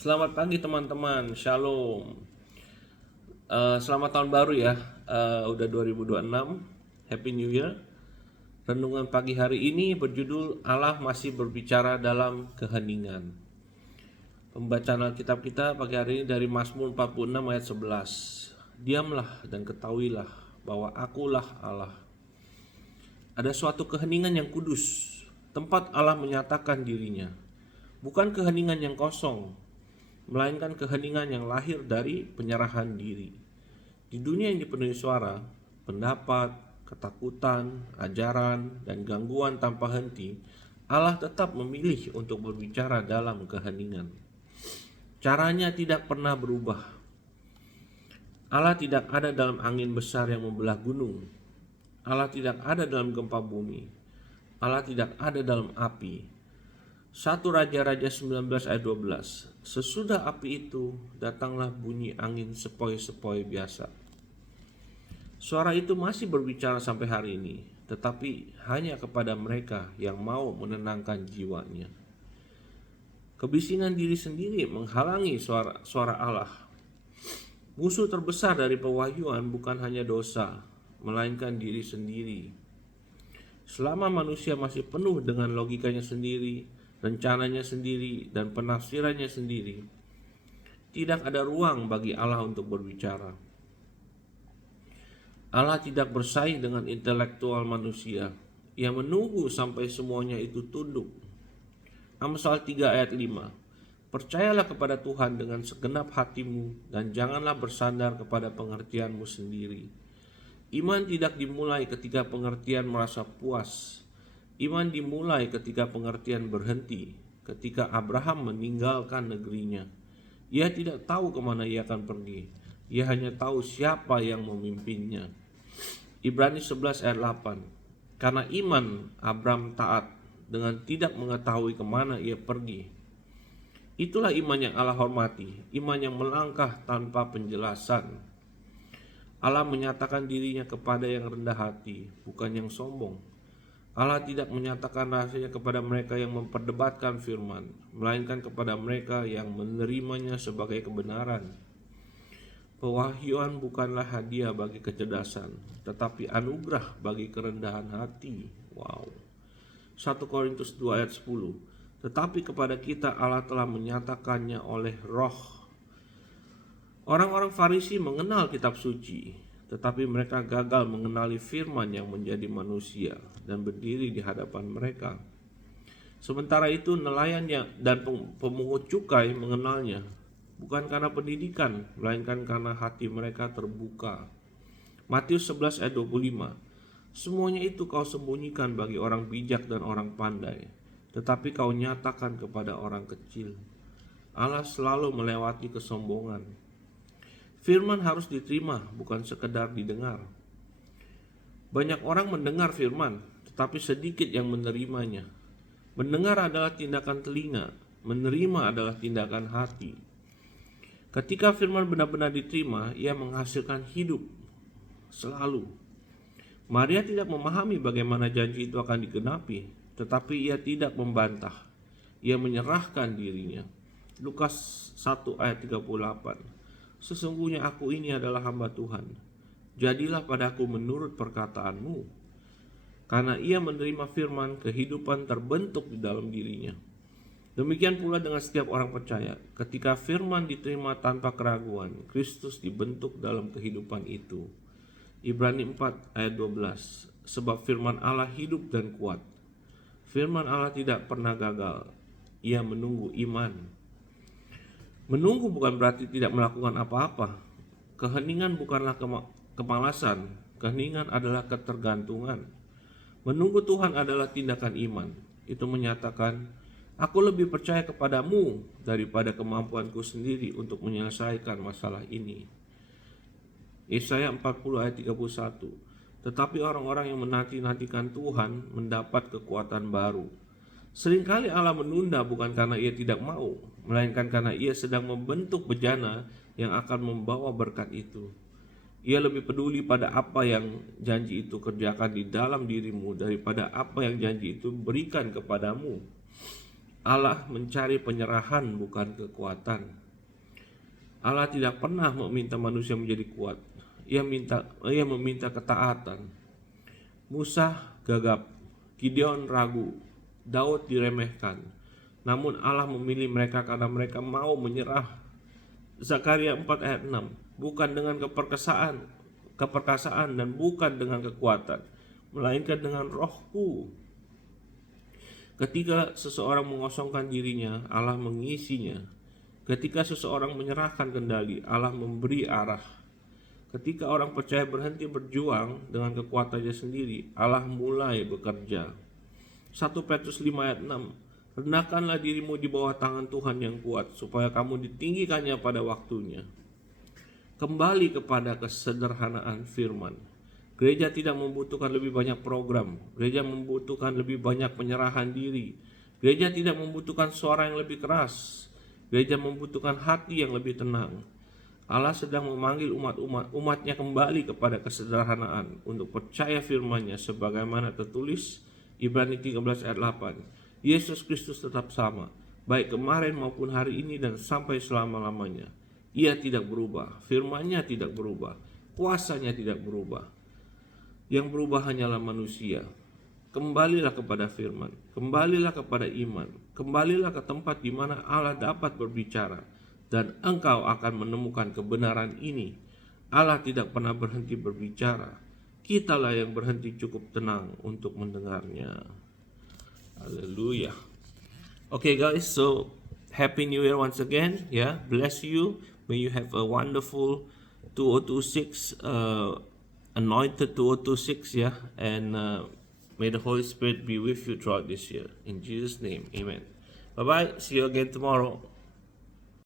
Selamat pagi teman-teman, Shalom. Selamat tahun baru ya, udah 2026, Happy New Year. Renungan pagi hari ini berjudul Allah masih berbicara dalam keheningan. Pembacaan Alkitab kita pagi hari ini dari Mazmur 46 ayat 11. Diamlah dan ketahuilah bahwa akulah Allah. Ada suatu keheningan yang kudus, tempat Allah menyatakan dirinya. Bukan keheningan yang kosong, melainkan keheningan yang lahir dari penyerahan diri. Di dunia yang dipenuhi suara, pendapat, ketakutan, ajaran, dan gangguan tanpa henti, Allah tetap memilih untuk berbicara dalam keheningan. Caranya tidak pernah berubah. Allah tidak ada dalam angin besar yang membelah gunung. Allah tidak ada dalam gempa bumi. Allah tidak ada dalam api. 1 Raja-Raja 19 ayat 12. Sesudah api itu datanglah bunyi angin sepoi-sepoi biasa. Suara itu masih berbicara sampai hari ini, tetapi hanya kepada mereka yang mau menenangkan jiwanya. Kebisingan diri sendiri menghalangi suara Allah. Musuh terbesar dari pewahyuan bukan hanya dosa, melainkan diri sendiri. Selama manusia masih penuh dengan logikanya sendiri, rencananya sendiri, dan penafsirannya sendiri, tidak ada ruang bagi Allah untuk berbicara. Allah tidak bersaing dengan intelektual manusia. Ia menunggu sampai semuanya itu tunduk. Amsal 3 ayat 5. Percayalah kepada Tuhan dengan segenap hatimu dan janganlah bersandar kepada pengertianmu sendiri. Iman tidak dimulai ketika pengertian merasa puas. Iman dimulai ketika pengertian berhenti, ketika Abraham meninggalkan negerinya. Ia tidak tahu kemana ia akan pergi, ia hanya tahu siapa yang memimpinnya. Ibrani 11 ayat 8. Karena iman, Abraham taat dengan tidak mengetahui kemana ia pergi. Itulah iman yang Allah hormati, iman yang melangkah tanpa penjelasan. Allah menyatakan dirinya kepada yang rendah hati, bukan yang sombong. Allah tidak menyatakan rahasianya kepada mereka yang memperdebatkan firman, melainkan kepada mereka yang menerimanya sebagai kebenaran. Pewahyuan bukanlah hadiah bagi kecerdasan, tetapi anugerah bagi kerendahan hati. Wow. 1 Korintus 2 ayat 10. Tetapi kepada kita Allah telah menyatakannya oleh Roh. Orang-orang Farisi mengenal kitab suci, tetapi mereka gagal mengenali firman yang menjadi manusia dan berdiri di hadapan mereka. Sementara itu nelayan dan pemungut cukai mengenalnya, bukan karena pendidikan, melainkan karena hati mereka terbuka. Matius 11 ayat 25. Semuanya itu kau sembunyikan bagi orang bijak dan orang pandai, tetapi kau nyatakan kepada orang kecil. Allah selalu melewati kesombongan. Firman harus diterima, bukan sekedar didengar. Banyak orang mendengar firman, tetapi sedikit yang menerimanya. Mendengar adalah tindakan telinga, menerima adalah tindakan hati. Ketika firman benar-benar diterima, ia menghasilkan hidup selalu. Maria tidak memahami bagaimana janji itu akan digenapi, tetapi ia tidak membantah. Ia menyerahkan dirinya. Lukas 1 ayat 38. Sesungguhnya aku ini adalah hamba Tuhan. Jadilah padaku menurut perkataanmu. Karena ia menerima firman, kehidupan terbentuk di dalam dirinya. Demikian pula dengan setiap orang percaya. Ketika firman diterima tanpa keraguan, Kristus dibentuk dalam kehidupan itu. Ibrani 4 ayat 12. Sebab firman Allah hidup dan kuat. Firman Allah tidak pernah gagal. Ia menunggu iman. Menunggu bukan berarti tidak melakukan apa-apa. Keheningan bukanlah kemalasan. Keheningan adalah ketergantungan. Menunggu Tuhan adalah tindakan iman. Itu menyatakan, aku lebih percaya kepadamu daripada kemampuanku sendiri untuk menyelesaikan masalah ini. Yesaya 40 ayat 31. Tetapi orang-orang yang menanti-nantikan Tuhan mendapat kekuatan baru. Seringkali Allah menunda bukan karena ia tidak mau, melainkan karena ia sedang membentuk bejana yang akan membawa berkat itu. Ia lebih peduli pada apa yang janji itu kerjakan di dalam dirimu daripada apa yang janji itu berikan kepadamu. Allah mencari penyerahan bukan kekuatan. Allah tidak pernah meminta manusia menjadi kuat. Ia meminta ketaatan. Musa gagap, Gideon ragu, Daud diremehkan. Namun Allah memilih mereka karena mereka mau menyerah. Zakaria 4 ayat 6. Bukan dengan keperkasaan dan bukan dengan kekuatan, melainkan dengan Rohku. Ketika seseorang mengosongkan dirinya, Allah mengisinya. Ketika seseorang menyerahkan kendali, Allah memberi arah. Ketika orang percaya berhenti berjuang dengan kekuatannya sendiri, Allah mulai bekerja. 1 Petrus 5 ayat 6. Rendahkanlah dirimu di bawah tangan Tuhan yang kuat, supaya kamu ditinggikannya pada waktunya. Kembali kepada kesederhanaan firman. Gereja tidak membutuhkan lebih banyak program. Gereja membutuhkan lebih banyak penyerahan diri. Gereja tidak membutuhkan suara yang lebih keras. Gereja membutuhkan hati yang lebih tenang. Allah sedang memanggil umatnya kembali kepada kesederhanaan untuk percaya firman-Nya sebagaimana tertulis Ibrani 13 ayat 8. Yesus Kristus tetap sama, baik kemarin maupun hari ini dan sampai selama-lamanya. Ia tidak berubah, firman-Nya tidak berubah, kuasa-Nya tidak berubah. Yang berubah hanyalah manusia. Kembalilah kepada firman, kembalilah kepada iman, kembalilah ke tempat di mana Allah dapat berbicara, dan engkau akan menemukan kebenaran ini. Allah tidak pernah berhenti berbicara. Kitalah yang berhenti cukup tenang untuk mendengarnya. Haleluya. Okay guys, so Happy New Year once again. Yeah, bless you. May you have a wonderful 2026, anointed 2026, yeah, and may the Holy Spirit be with you throughout this year. In Jesus' name, amen. Bye-bye. See you again tomorrow.